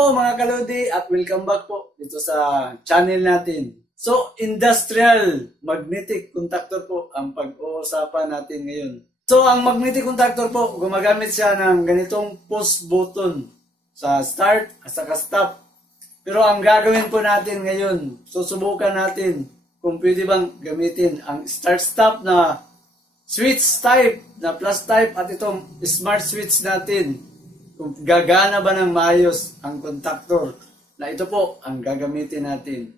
po mga kalodi at welcome back po dito sa channel natin. So, industrial magnetic contactor po ang pag-uusapan natin ngayon. So, ang magnetic contactor po, gumagamit siya ng ganitong push button sa start at saka stop. Pero ang gagawin po natin ngayon, susubukan natin kung pwede bang gamitin ang start-stop na switch type, na plus type at itong smart switch natin. Kung gagana ba ng maayos ang contactor na ito po ang gagamitin natin.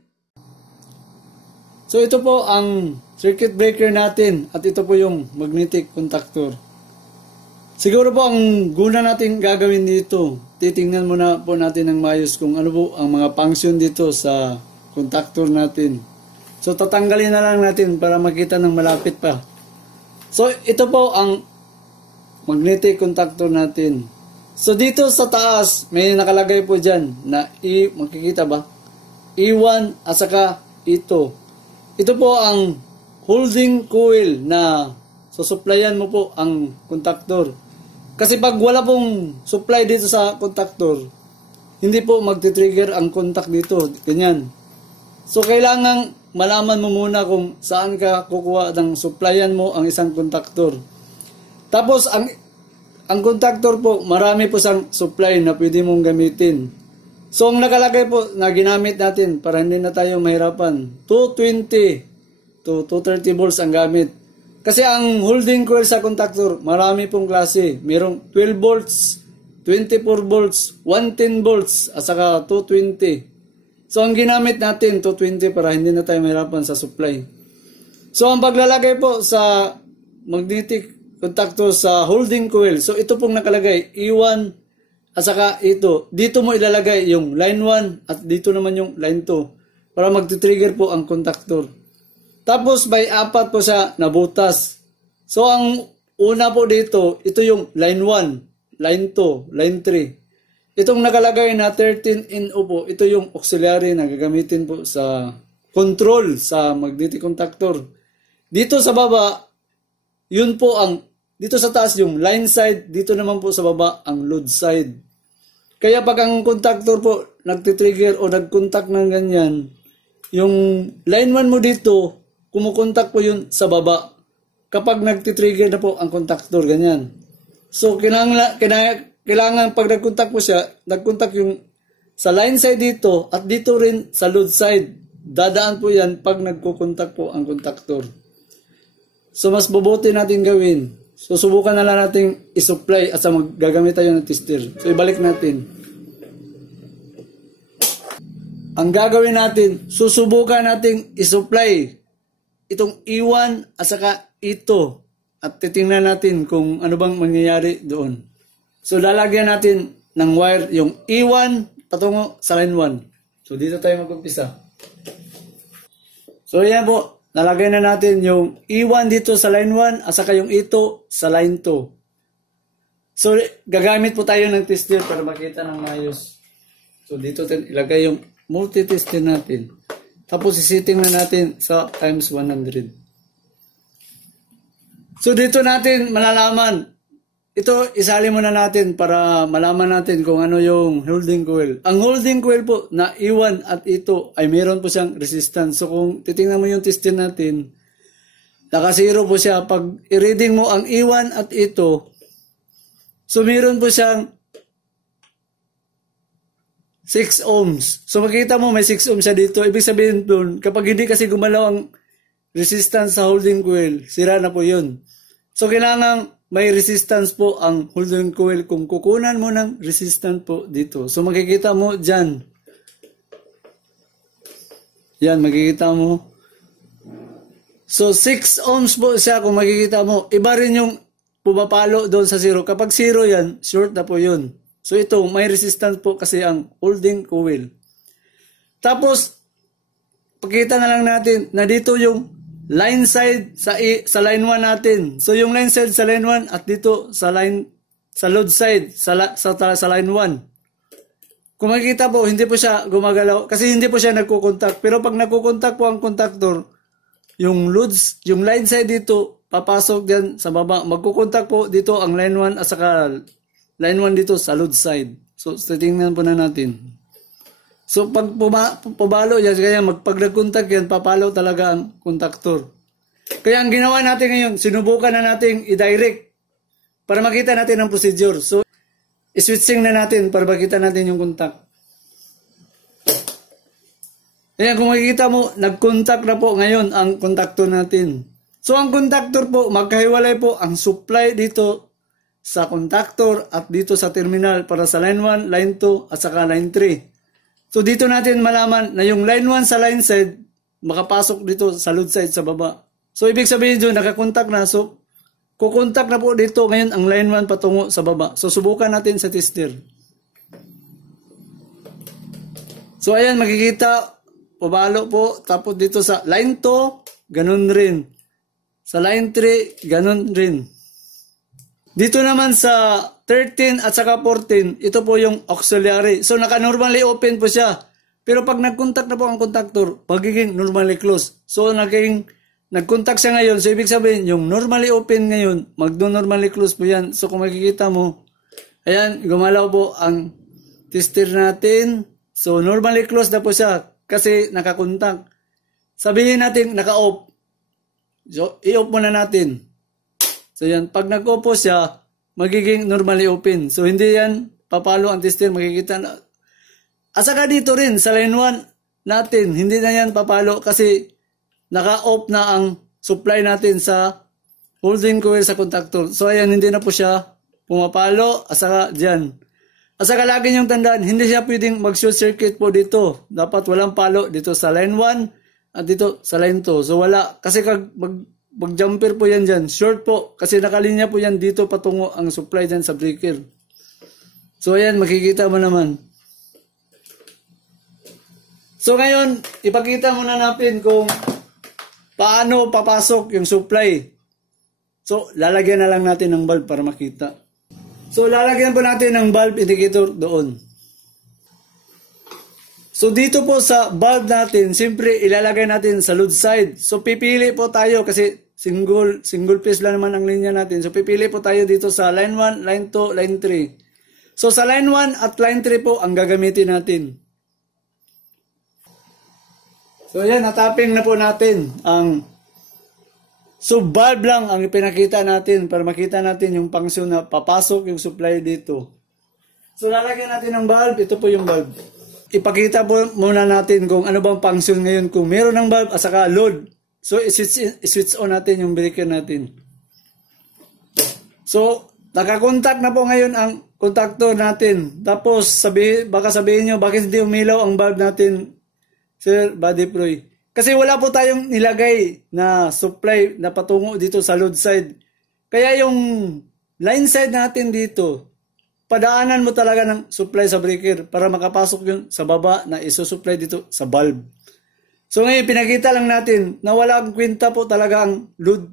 So ito po ang circuit breaker natin at ito po yung magnetic contactor. Siguro po ang guna natin gagawin dito, titingnan muna po natin ng maayos kung ano po ang mga function dito sa contactor natin. So tatanggalin na lang natin para makita ng malapit pa. So ito po ang magnetic contactor natin. So dito sa taas, may nakalagay po dyan na makikita ba? E1 at saka ito. Ito po ang holding coil na susuplayan mo po ang contactor. Kasi pag wala pong supply dito sa contactor, hindi po magti-trigger ang contact dito. Ganyan. So kailangan malaman mo muna kung saan ka kukuha ng supplyan mo ang isang contactor. Tapos ang contactor po, marami po sang supply na pwede mong gamitin. So, ang nakalagay po na ginamit natin para hindi na tayo mahirapan, 220 to 230 volts ang gamit. Kasi ang holding coil sa contactor, marami pong klase. Merong 12 volts, 24 volts, 110 volts, at saka 220. So, ang ginamit natin, 220 para hindi na tayo mahirapan sa supply. So, ang paglalagay po sa magnetic contactor sa holding coil. So, ito pong nakalagay, E1 at saka ito. Dito mo ilalagay yung line 1 at dito naman yung line 2 para magti-trigger po ang contactor. Tapos, by apat po siya nabutas. So, ang una po dito, ito yung line 1, line 2, line 3. Itong nakalagay na 13NO po, ito yung auxiliary na gagamitin po sa control sa magnetic contactor. Dito sa baba, yun po ang dito sa taas yung line side, dito naman po sa baba ang load side. Kaya pag ang contactor po nagtitrigger o nagkontak ng ganyan, yung line 1 mo dito, kumukontak po yun sa baba. Kapag nagtitrigger na po ang contactor, ganyan. So, kailangan pag nagkontak po siya, nagkontak yung sa line side dito at dito rin sa load side. Dadaan po yan pag nagkukontak po ang contactor. So, mas mabuti natin gawin. So, subukan na lang natin isupply at sa gagamit tayo ng tester. So, ibalik natin. Ang gagawin natin, susubukan natin isupply itong E1 at saka ito. At titingnan natin kung ano bang mangyayari doon. So, lalagyan natin ng wire yung E1 patungo sa line 1. So, dito tayo mag-umpisa. So, yan po. Nalagay na natin yung E1 dito sa line 1 at saka yung ito sa line 2. So, gagamit po tayo ng tester para makita ng maayos. So, dito ilagay yung multi-tester natin. Tapos, isiting na natin sa times 100. So, dito natin malalaman. Ito, isali muna natin para malaman natin kung ano yung holding coil. Ang holding coil po na E1 at ito ay meron po siyang resistance. So kung titingnan mo yung tester natin, naka-zero po siya. Pag i-reading mo ang E1 at ito, so meron po siyang 6 ohms. So makita mo may 6 ohms siya dito. Ibig sabihin doon, kapag hindi kasi gumalaw ang resistance sa holding coil, sira na po yun. So kailangan may resistance po ang holding coil kung kukunan mo ng resistance po dito. So makikita mo dyan. Yan, makikita mo. So 6 ohms po siya kung makikita mo. Iba rin yung pumapalo doon sa zero. Kapag zero yan, short na po yun. So ito, may resistance po kasi ang holding coil. Tapos, pakita na lang natin na dito yung line side sa line 1 natin. So yung line side sa line 1 at dito sa load side sa line 1. Kung makikita po, hindi po siya gumagalaw kasi hindi po siya nagko-contact. Pero pag nagko-contact po ang contactor, yung line side dito papasok diyan sa baba. Magko-contact po dito ang line 1 at saka line 1 dito sa load side. So, titingnan po na natin. So, pag pabalo yan, kaya pag nag-contact yan, papalo talaga ang kontaktor. Kaya ang ginawa natin ngayon, sinubukan na natin i-direct para makita natin ang procedure. So, i-switching na natin para makita natin yung contact. Kaya kung makikita mo, nag-contact na po ngayon ang kontaktor natin. So, ang kontaktor po, magkahiwalay po ang supply dito sa kontaktor at dito sa terminal para sa line 1, line 2 at saka line 3. So, dito natin malaman na yung line 1 sa line side, makapasok dito sa load side sa baba. So, ibig sabihin doon, nakakontak na. So, kukontak na po dito ngayon ang line 1 patungo sa baba. So, subukan natin sa tester. So, ayan, makikita, pabalo po. Tapos dito sa line 2, ganun rin. Sa line 3, ganun rin. Dito naman sa 13 at saka 14, ito po yung auxiliary. So, naka-normally open po siya. Pero pag nag-contact na po ang contactor, magiging normally closed. So, nag-contact siya ngayon. So, ibig sabihin, yung normally open ngayon, magno-normally close po yan. So, kung makikita mo, ayan, gumalaw po ang tester natin. So, normally close na po siya kasi naka-contact. Sabihin natin, naka-off. So, i-off muna natin. So yan, pag nag-off po siya, magiging normally open. So hindi yan papalo ang tester, makikita na. At saka dito rin, sa line 1 natin, hindi na yan papalo kasi naka-off na ang supply natin sa holding coil sa contactor. So ayan, hindi na po siya pumapalo. At saka dyan. At saka lagi niyong tandaan, hindi siya pwedeng mag-short circuit po dito. Dapat walang palo dito sa line 1 at dito sa line 2. So wala, kasi mag-jumper po yan dyan. Short po. Kasi nakalinya po yan dito patungo ang supply dyan sa breaker. So ayan, makikita mo naman. So ngayon, ipakita muna natin kung paano papasok yung supply. So lalagyan na lang natin ng bulb para makita. So lalagyan po natin ng bulb indicator doon. So dito po sa bulb natin, siyempre ilalagay natin sa load side. So pipili po tayo kasi single phase lang naman ang linya natin. So pipili po tayo dito sa line 1, line 2, line 3. So sa line 1 at line 3 po ang gagamitin natin. So yan, nataping na po natin ang bulb lang ang ipinakita natin para makita natin yung function na papasok yung supply dito. So lalagyan natin ng bulb, ito po yung bulb. Ipakita po muna natin kung ano bang function ngayon kung meron ng bulb at saka load. So, switch on natin yung breaker natin. So, nakakontak na po ngayon ang contactor natin. Tapos, baka sabihin nyo, bakit hindi umilaw ang bulb natin, Sir Buddy Proy? Kasi wala po tayong nilagay na supply na patungo dito sa load side. Kaya yung line side natin dito, padaanan mo talaga ng supply sa breaker para makapasok yun sa baba na isusupply dito sa bulb. So ngayon, pinakita lang natin na walang kwenta po talaga ang load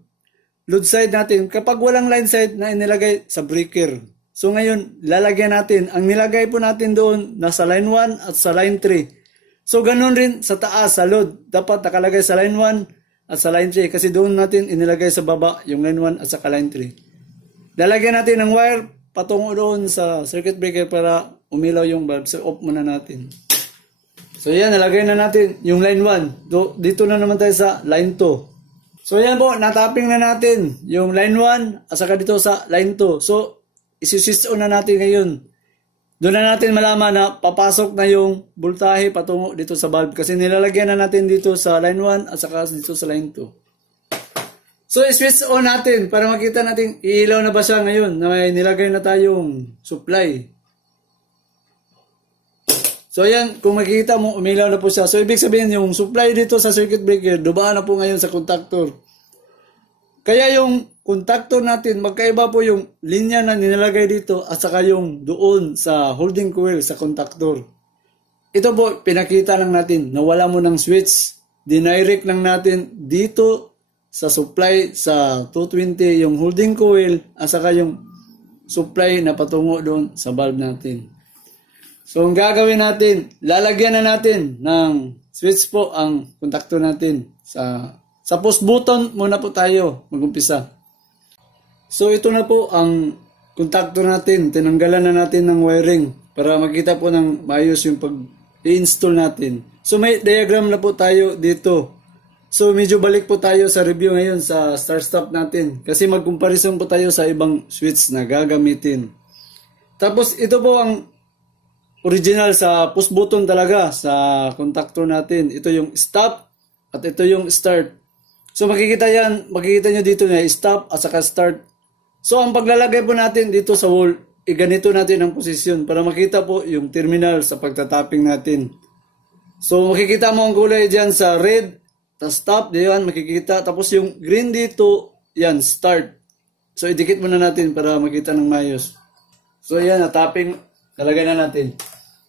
side natin kapag walang line side na inilagay sa breaker. So ngayon, lalagyan natin. Ang nilagay po natin doon nasa line 1 at sa line 3. So ganun rin sa taas, sa load. Dapat nakalagay sa line 1 at sa line 3 kasi doon natin inilagay sa baba yung line 1 at sa line 3. Lalagyan natin ng wire patungo doon sa circuit breaker para umilaw yung bulb. So off muna natin. So yan, nalagay na natin yung line 1. Dito na naman tayo sa line 2. So yan po, natapping na natin yung line 1 at saka dito sa line 2. So isi-switch on na natin ngayon. Doon na natin malaman na papasok na yung voltahe patungo dito sa bulb. Kasi nilalagyan na natin dito sa line 1 at saka dito sa line 2. So i-switch on natin para makita natin iilaw na ba siya ngayon na may nilagay na tayong supply. So ayan, kung makikita mo, umilaw na po siya. So ibig sabihin yung supply dito sa circuit breaker, dumaan na po ngayon sa contactor. Kaya yung contactor natin, magkaiba po yung linya na nilalagay dito at saka yung doon sa holding coil sa contactor. Ito po, pinakita lang natin na wala mo ng switch. Dinirect lang natin dito sa supply sa 220 yung holding coil at saka yung supply na patungo doon sa bulb natin. So, ang gagawin natin, lalagyan na natin ng switch po ang contactor natin. Sa push button muna po tayo mag-umpisa. So, ito na po ang contactor natin. Tinanggalan na natin ng wiring para makita po ng maayos yung pag-i-install natin. So may diagram na po tayo dito. So medyo balik po tayo sa review ngayon sa start-stop natin kasi mag-comparison po tayo sa ibang switch na gagamitin. Tapos ito po ang original sa push button talaga sa contactor natin. Ito yung stop at ito yung start. So makikita nyo dito na stop at saka start. So ang paglalagay po natin dito sa wall, ganito natin ang posisyon para makita po yung terminal sa pagtatapping natin. So makikita mo ang kulay dyan sa red, stop, diyan makikita. Tapos yung green dito, yan, start. So idikit muna natin para makita ng mayos. So yan, tapping, talagay na natin.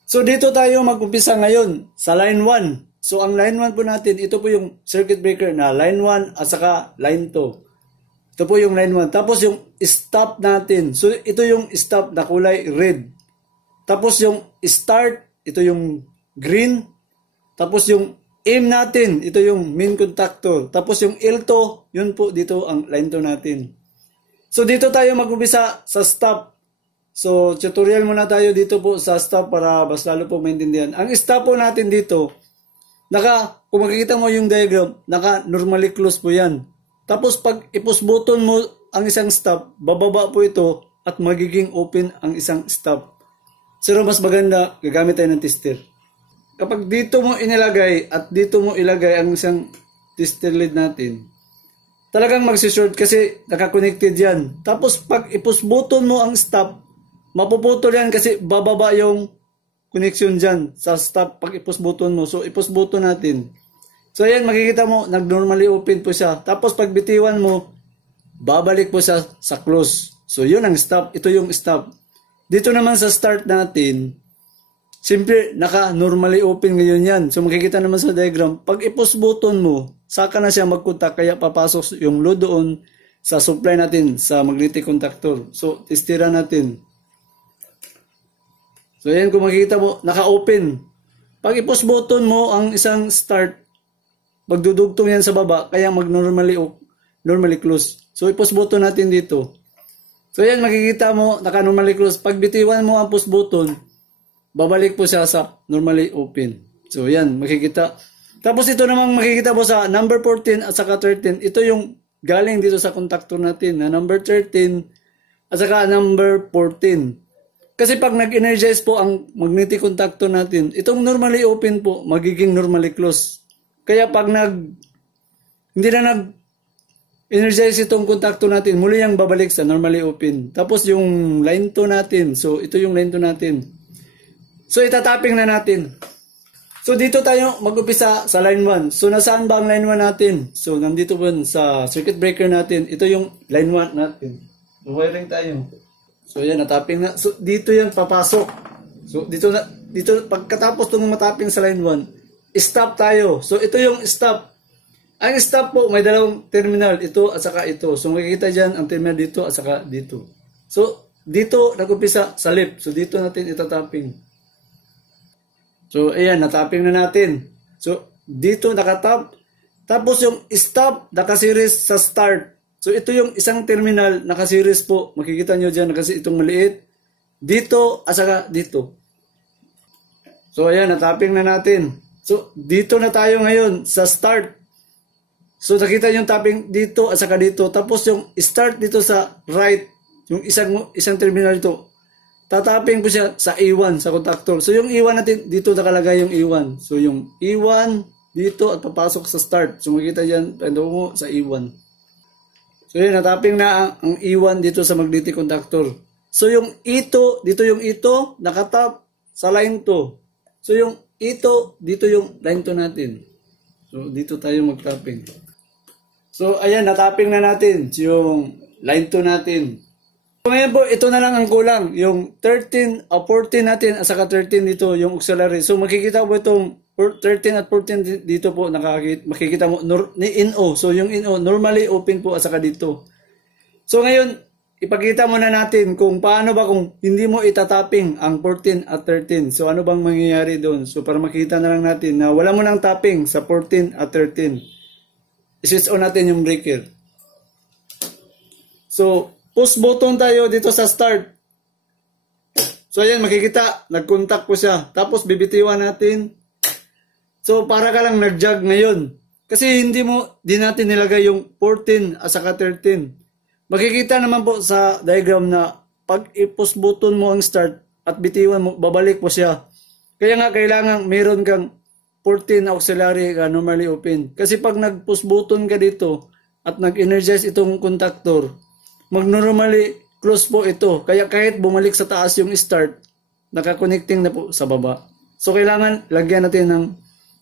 So dito tayo mag-umpisa ngayon sa line 1. So ang line 1 po natin, ito po yung circuit breaker na line 1 at saka line 2. Ito po yung line 1. Tapos yung stop natin. So ito yung stop na kulay red. Tapos yung start, ito yung green. Tapos yung aim natin, ito yung main contactor. Tapos yung L2, yun po dito ang line 2 natin. So dito tayo mag-umpisa sa stop. So tutorial muna tayo dito po sa stop para mas lalo po maintindihan. Ang stop po natin dito, kung makikita mo yung diagram, normally close po yan. Tapos pag i-push button mo ang isang stop, bababa po ito at magiging open ang isang stop. Pero mas maganda, gagamit tayo ng tester. Kapag dito mo inilagay at dito mo ilagay ang isang tester lead natin, talagang magsishort kasi naka-connected yan. Tapos pag i-push button mo ang stop, mapuputol yan kasi bababa yung connection dyan sa stop pag i-push button mo. So i-push button natin. So ayan, makikita mo, nag-normally open po siya. Tapos pag bitiwan mo, babalik po siya sa close. So yun ang stop, ito yung stop. Dito naman sa start natin, siyempre, naka-normally open ngayon yan. So, makikita naman sa diagram, pag i-push button mo, saka na siya mag-contact, kaya papasok yung load doon sa supply natin sa magnetic contactor. So, testira natin. So, yan, kung makikita mo, naka-open. Pag i-push button mo ang isang start, magdudugtong yan sa baba, kaya mag-normally close. So, i-push button natin dito. So, yan, makikita mo, naka-normally close. Pag bitiwan mo ang push button, babalik po siya sa normally open. So yan, makikita. Tapos ito namang makikita po sa number 14 at saka 13. Ito yung galing dito sa contactor natin na number 13 at saka number 14. Kasi pag nag-energize po ang magnetic contactor natin, itong normally open po, magiging normally close. Kaya pag hindi na nag-energize itong contactor natin, muli yung babalik sa normally open. Tapos yung line 2 natin, so ito yung line 2 natin. So, itatapping na natin. So, dito tayo mag-upisa sa line 1. So, nasaan ba ang line 1 natin? So, nandito po sa circuit breaker natin. Ito yung line 1 natin. So, wiring tayo. So, yan, natapping na. So, dito yan papasok. So, dito pagkatapos itong matapping sa line 1, stop tayo. So, ito yung stop. Ang stop po, may dalawang terminal. Ito at saka ito. So, makikita dyan ang terminal dito at saka dito. So, dito nag-upisa sa left. So, dito natin itatapping. So, ayan, natapping na natin. So, dito nakatap. Tapos yung stop, nakaseries sa start. So, ito yung isang terminal, nakaseries po. Makikita nyo dyan, kasi itong maliit. Dito, at saka dito. So, ayan, natapping na natin. So, dito na tayo ngayon sa start. So, nakita yung tapping dito, at saka dito. Tapos yung start dito sa right, yung isang terminal dito. Tatapping po siya sa E1, sa contactor. So, yung E1 natin, dito nakalagay yung E1. So, yung E1 dito at papasok sa start. So, makikita dyan, pendo mo sa E1. So, yun, natapping na ang E1 dito sa magnetic contactor. So, yung E2, dito yung E2, nakatap sa line 2. So, yung E2, dito yung line 2 natin. So, dito tayo magtapping. So, ayan, natapping na natin yung line 2 natin. So, ngayon po, ito na lang ang kulang. Yung 13 o 14 natin at saka 13 dito, yung auxiliary. So, makikita po itong 13 at 14 dito po, makikita mo NO. So, yung NO, normally open po at saka dito. So, ngayon, ipakita muna natin kung paano ba kung hindi mo itatapping ang 14 at 13. So, ano bang mangyayari doon? So, para makita na lang natin na wala mo nang tapping sa 14 at 13. I-switch on natin yung breaker. So, push button tayo dito sa start. So ayan, makikita, nag-contact po siya. Tapos bibitiwan natin. So para ka lang nag-jog ngayon. Kasi di natin nilagay yung 14 at saka 13. Makikita naman po sa diagram na pag i-push button mo ang start at bitiwan mo, babalik po siya. Kaya nga kailangan meron kang 14 auxiliary ka normally open. Kasi pag nag-push button ka dito at nag-energize itong contactor, mag-normally close po ito. Kaya kahit bumalik sa taas yung start, naka-connecting na po sa baba. So kailangan lagyan natin ng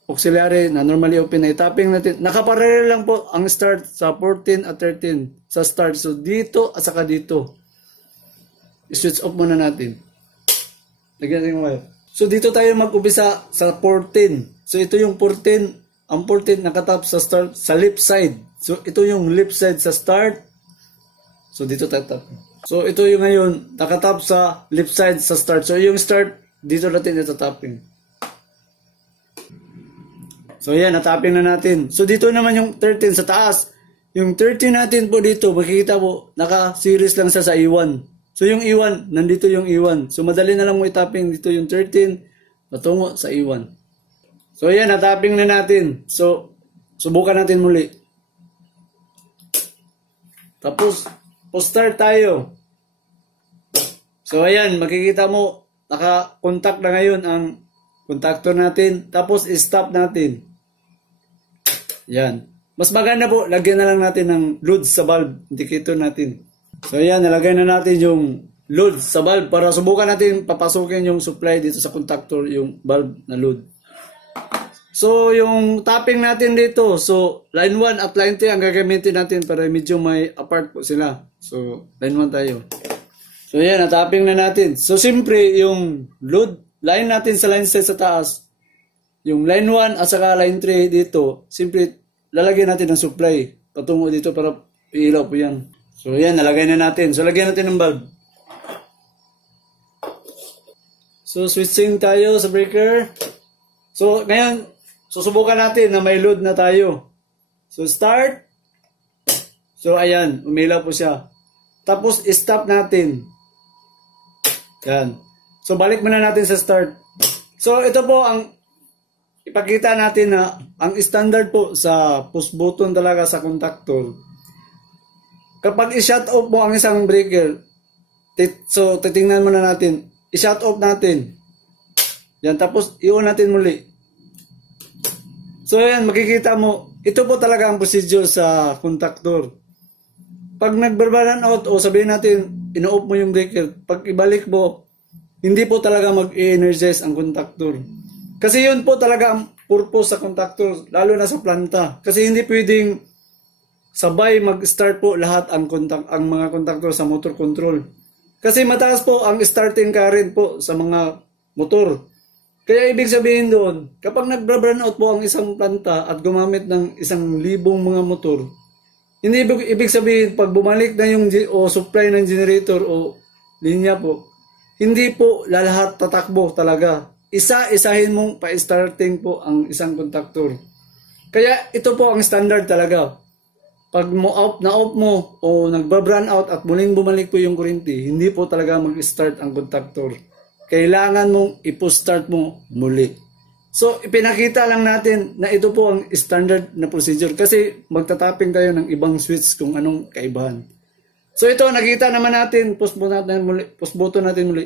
auxiliary na normally open na tapping natin. Nakaparallel lang po ang start sa 14 at 13 sa start. So dito at saka dito. I-switch off muna natin. Lagyan natin yung wire. So dito tayo mag-umpisa sa 14. So ito yung 14. Ang 14 nakatap sa start sa left side. So ito yung left side sa start. So dito tayo tap. So ito yung ngayon nakatap sa left side sa start. So yung start dito natin ito tapping. So yan, natapping na natin. So dito naman yung 13 sa taas. Yung 13 natin po dito, makikita po, naka-series lang siya sa E1. So yung E1, nandito yung E1. So madali na lang mo itapping dito yung 13, patungo sa E1. So yan, natapping na natin. So, subukan natin muli. Tapos, post-start tayo. So ayan, makikita mo, naka-contact na ngayon ang contactor natin. Tapos, stop natin. Yan. Mas maganda po, lagyan na lang natin ng load sa valve indicator natin. So yan, nalagay na natin yung load sa valve para subukan natin papasukin yung supply dito sa contactor, yung valve na load. So yung tapping natin dito, so line 1 at line 3 ang gagamitin natin para medyo may apart po sila. So line 1 tayo. So yan, na-tapping na natin. So siyempre yung load line natin sa line set sa taas, yung line 1 at saka line 3 dito, simple lalagyan natin ng supply patungo dito para iilaw po yan. So yan, nalagay na natin. So lagyan natin ng bulb. So switching tayo sa breaker. So ngayon, susubukan natin na may load na tayo. So start. So ayan, umilaw po siya. Tapos stop natin. Yan. So balik muna natin sa start. So ito po ang ipakita natin na ang standard po sa push button talaga sa contactor. Kapag i-shut off mo ang isang breaker, so titingnan muna natin, i-shut off natin. Yan, tapos i-on natin muli. So yan, makikita mo, ito po talaga ang procedure sa contactor. Pag nag-burn out o sabihin natin, ino-off mo yung breaker, pag ibalik mo, hindi po talaga mag-energize ang contactor. Kasi yun po talaga ang purpose sa contactor, lalo na sa planta. Kasi hindi pwedeng sabay mag-start po lahat ang mga contactor sa motor control. Kasi mataas po ang starting current po sa mga motor. Kaya ibig sabihin doon, kapag nag-burn out po ang isang planta at gumamit ng 1,000 mga motor, hindi ibig sabihin pag bumalik na yung supply ng generator o linya po, hindi po lahat tatakbo talaga. Isa-isahin mong pa-starting po ang isang contactor. Kaya ito po ang standard talaga. Pag na-off mo o nagba-burn out at muling bumalik po yung kuryente, hindi po talaga mag-start ang contactor. Kailangan mong ipo-start mo muli. So, ipinakita lang natin na ito po ang standard na procedure kasi magtatapping tayo ng ibang switch kung anong kaibahan. So, ito nakita naman natin, push button natin muli.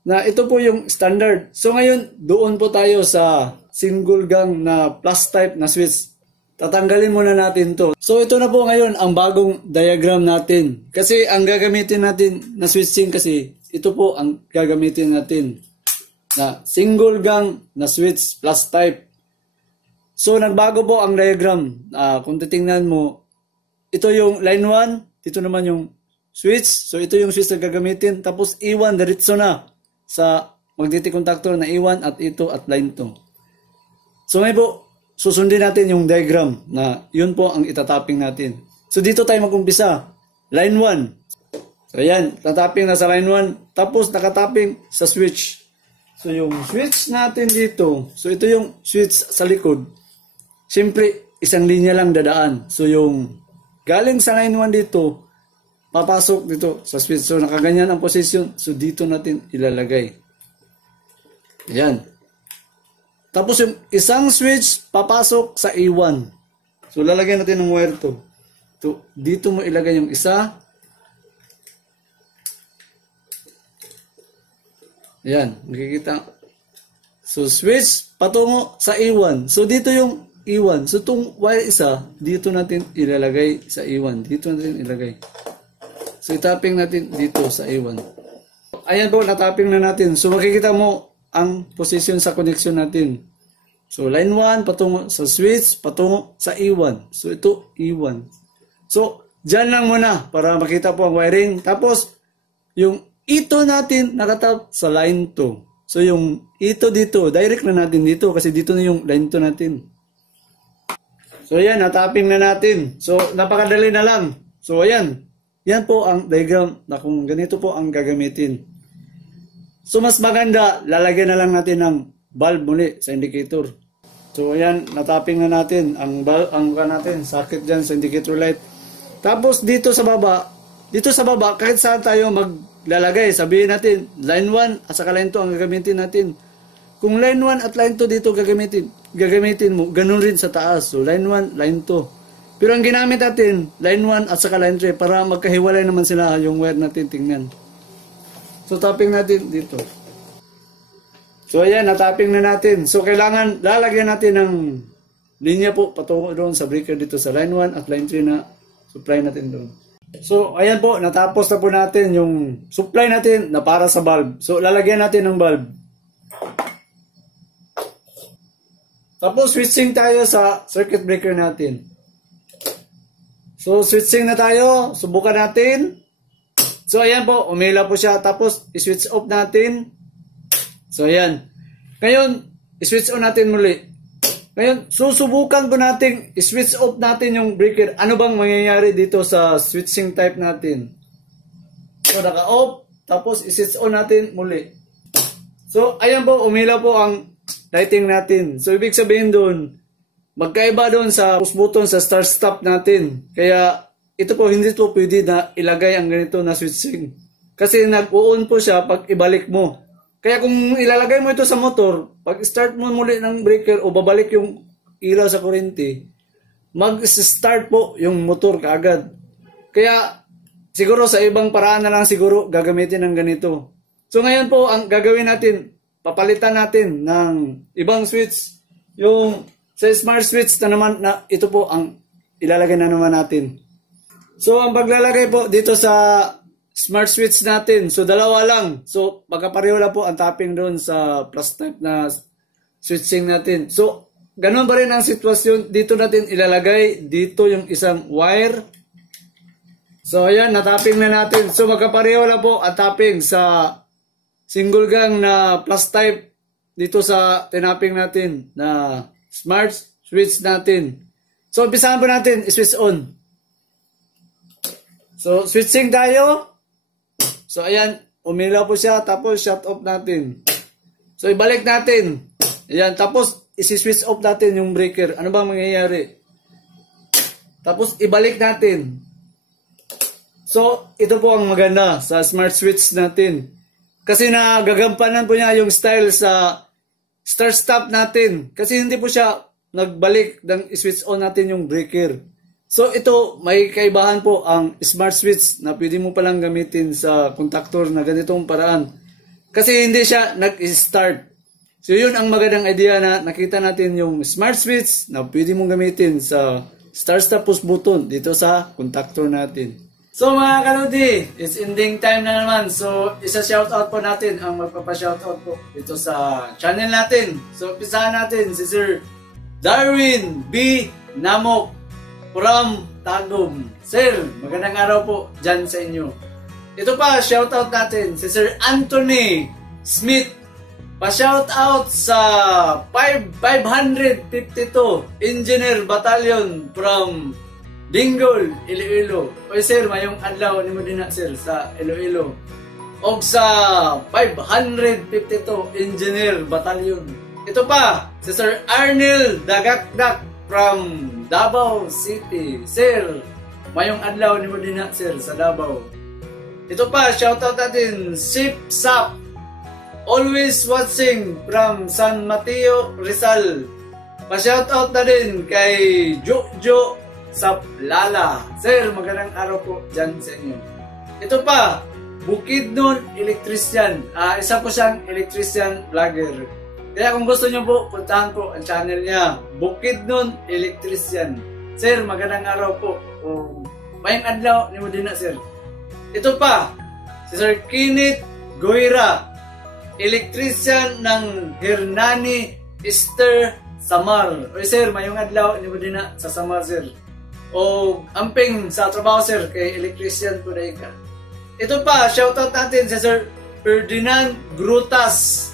Na ito po yung standard. So ngayon, doon po tayo sa single gang na plus type na switch. Tatanggalin muna natin to. So ito na po ngayon ang bagong diagram natin. Kasi ang gagamitin natin na switching kasi, ito po ang gagamitin natin na single gang na switch plus type. So nagbago po ang diagram. Kung titingnan mo, ito yung line 1, dito naman yung switch. So ito yung switch na gagamitin. Tapos E1, diretso na sa magnetic contactor na E1 at ito at line 2. So ngayon po, susundin natin yung diagram na yun po ang itatapping natin. So dito tayo mag-umpisa. Line 1. So ayan, tatapping na sa line 1. Tapos nakatapping sa switch. So yung switch natin dito, so ito yung switch sa likod. Siyempre, isang linya lang dadaan. So yung galing sa line 1 dito, papasok dito sa switch. So nakaganyan ang position. So dito natin ilalagay. Ayan. Tapos yung isang switch papasok sa A1. So lalagyan natin ng wire to. Dito mo ilagay yung isa. Ayan, nakikita. So switch patungo sa A1. So dito yung A1. So itong wire isa, dito natin ilalagay sa A1. Dito natin ilagay. So itapping natin dito sa A1. Ayan po, natapping na natin. So makikita mo ang position sa connection natin. So line 1 patungo sa switch, patungo sa A1. So ito A1. So dyan lang muna para makita po ang wiring. Tapos yung ito natin nakatap sa line 2. So yung ito dito, direct na natin dito kasi dito na yung line 2 natin. So ayan, natapping na natin. So napakadali na lang. So ayan, yan po ang diagram na kung ganito po ang gagamitin. So mas maganda, lalagyan na lang natin ng bulb muli sa indicator. So ayan, natapping na natin ang bulb, ang natin, socket dyan sa indicator light. Tapos dito sa baba, kahit saan tayo maglalagay, sabihin natin, line 1 at saka line 2 ang gagamitin natin. Kung line 1 at line 2 dito gagamitin mo, ganun rin sa taas. So line 1, line 2. Pero ang ginamit natin, line 1 at saka line 3 para magkahiwalay naman sila yung wire natin, tingnan. So tapping natin dito. So ayan, natapping na natin. So kailangan lalagyan natin ng linya po patungo doon sa breaker dito sa line 1 at line 3 na supply natin doon. So ayan po, natapos na po natin yung supply natin na para sa bulb. So lalagyan natin ng bulb. Tapos switching tayo sa circuit breaker natin. So switching na tayo, subukan natin. So ayan po, umila po siya. Tapos i-switch off natin. So ayan. Ngayon, i-switch on natin muli. Ngayon, susubukan po natin i-switch off natin yung breaker. Ano bang mangyayari dito sa switching type natin? So naka-off. Tapos i-switch on natin muli. So ayan po, umila po ang lighting natin. So ibig sabihin doon, magkaiba doon sa push button sa start stop natin. Kaya ito po, hindi po pwede na ilagay ang ganito na switching. Kasi nag-on po siya pag ibalik mo. Kaya kung ilalagay mo ito sa motor, pag start mo muli ng breaker o babalik yung ilaw sa kuryente, mag-start po yung motor kaagad. Kaya siguro sa ibang paraan na lang siguro gagamitin ng ganito. So ngayon po, ang gagawin natin, papalitan natin ng ibang switch. Yung sa smart switch na naman, na ito po ang ilalagay na naman natin. So, ang paglalagay po dito sa smart switch natin, so dalawa lang. So, magkapareho lang po ang tapping doon sa plus type na switching natin. So, ganun pa rin ang sitwasyon. Dito natin ilalagay, dito yung isang wire. So, ayan, natapping na natin. So, magkapareho lang po ang tapping sa single gang na plus type dito sa tinapping natin na smart switch natin. So, umpisahan po natin, i-switch on. So, switching tayo. So, ayan, umilaw po siya, tapos shut off natin. So, ibalik natin. Ayan, tapos isi-switch off natin yung breaker. Ano bang mangyayari? Tapos, ibalik natin. So, ito po ang maganda sa smart switch natin. Kasi nagagampanan po niya yung style sa start-stop natin. Kasi hindi po siya nagbalik ng switch on natin yung breaker. So ito, may kaibahan po ang smart switch na pwede mo palang gamitin sa contactor na ganitong paraan. Kasi hindi siya nag-start. So yun ang magandang idea na nakita natin yung smart switch na pwede mong gamitin sa start-stop push button dito sa contactor natin. So mga kaludi, it's ending time na naman. So isa-shoutout po natin ang magpapa-shoutout po dito sa channel natin. So pisahan natin si Sir Darwin B. Namok from Tagum. Sir, magandang araw po dyan sa inyo. Ito pa, shoutout natin si Sir Anthony Smith. Pa-shoutout sa 552 Engineer Battalion from Dingol, Iloilo. Oy sir, mayong adlaw ni mo din na sir sa Iloilo. O sa 552 Engineer Battalion. Ito pa, si Sir Arnel Dagakdak from Davao City. Sir, mayong adlaw ni mo din na, sir, sa Davao. Ito pa, shoutout natin, Sip Sap. Always watching from San Mateo, Rizal. Pa-shoutout na din kay Jojo Saplala. Sir, magandang araw po dyan sa inyo. Ito pa, Bukidnon Electrician. Isa po siyang electrician vlogger. Kaya kung gusto nyo po, puntahan po ang channel niya, Bukidnon Electrician. Sir, magandang araw po. Mayang adlaw ni mo din na, sir. Ito pa, si Sir Kenneth Guira, electrician ng Hernani Easter Samar. Oy sir, mayong adlaw ni mo din na sa Samar, sir. O amping sa trabaho, sir, kay electrician po na ika. Ito pa, shoutout natin si Sir Ferdinand Grutas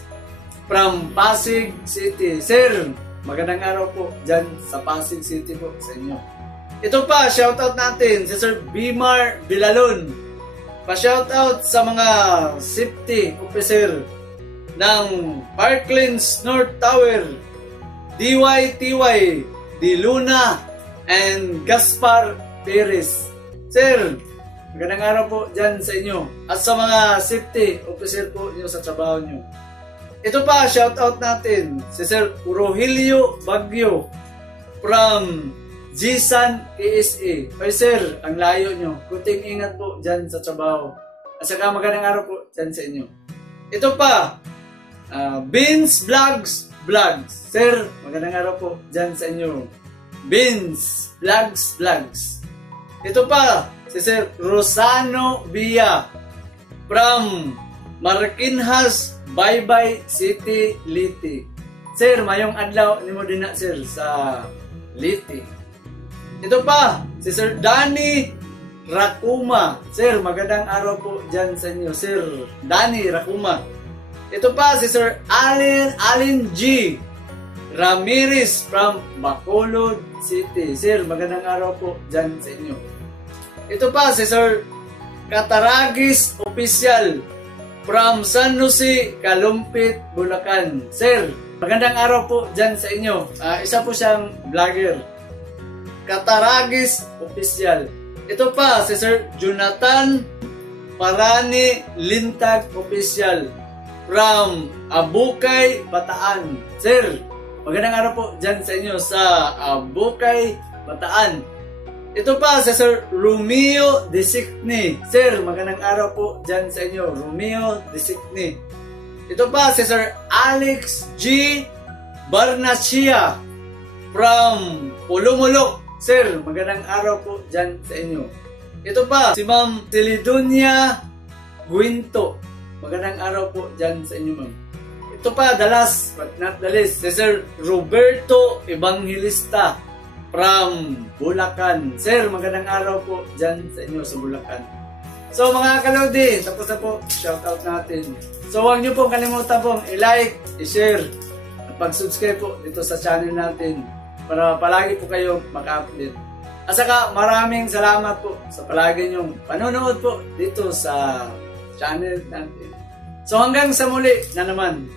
from Pasig City. Sir, magandang araw po dyan sa Pasig City po sa inyo. Ito pa, shoutout natin si Sir Bimar Bilalon. Pa-shoutout sa mga safety officer ng Parklands North Tower, DYTY, Di Luna, and Gaspar Perez. Sir, magandang araw po dyan sa inyo at sa mga safety officer po nyo sa trabaho nyo. Ito pa, shoutout natin si Sir Rogelio Bagyo from Jisan ESA. Oy sir, ang layo nyo. Kunting ingat po dyan sa trabaho. At saka magandang araw po dyan sa inyo. Ito pa, Beans Vlogs. Sir, magandang araw po dyan sa inyo. Beans Vlogs. Ito pa, si Sir Rosano Villa from Marquinhas, Baybay City, Liti. Sir, mayong adlaw ni mo din na, sir, sa Liti. Ito pa, si Sir Danny Rakuma. Sir, magandang araw po dyan sa inyo, Sir Danny Rakuma. Ito pa, si Sir Alin G. Ramirez from Bacolod City. Sir, magandang araw po dyan sa inyo. Ito pa, si Sir Kataragis Official from San Jose, Kalumpit, Bulacan. Sir, magandang araw po dyan sa inyo. Isa po siyang vlogger. Kataragis Official. Ito pa, si Sir Jonathan Parani Lintag Official from Abukay, Bataan. Sir, magandang araw po dyan sa inyo sa Abukay, Bataan. Ito pa, si Sir Romeo Desikni. Sir, magandang araw po dyan sa inyo, Romeo Desikni. Ito pa, si Sir Alex G. Barnachia from Pulumulok. Sir, magandang araw po dyan sa inyo. Ito pa, si Ma'am Tilidonia Guinto. Magandang araw po dyan sa inyo, ma'am. Ito pa, the last but not the least, si Sir Roberto Evangelista from Bulacan. Sir, magandang araw po dyan sa inyo sa Bulacan. So mga kalodi, tapos na po shoutout natin. So huwag nyo pong kalimutan pong i-like, i-share, at pag-subscribe po dito sa channel natin para palagi po kayo maka-update. At saka maraming salamat po sa palagi nyong panonood po dito sa channel natin. So hanggang sa muli na naman.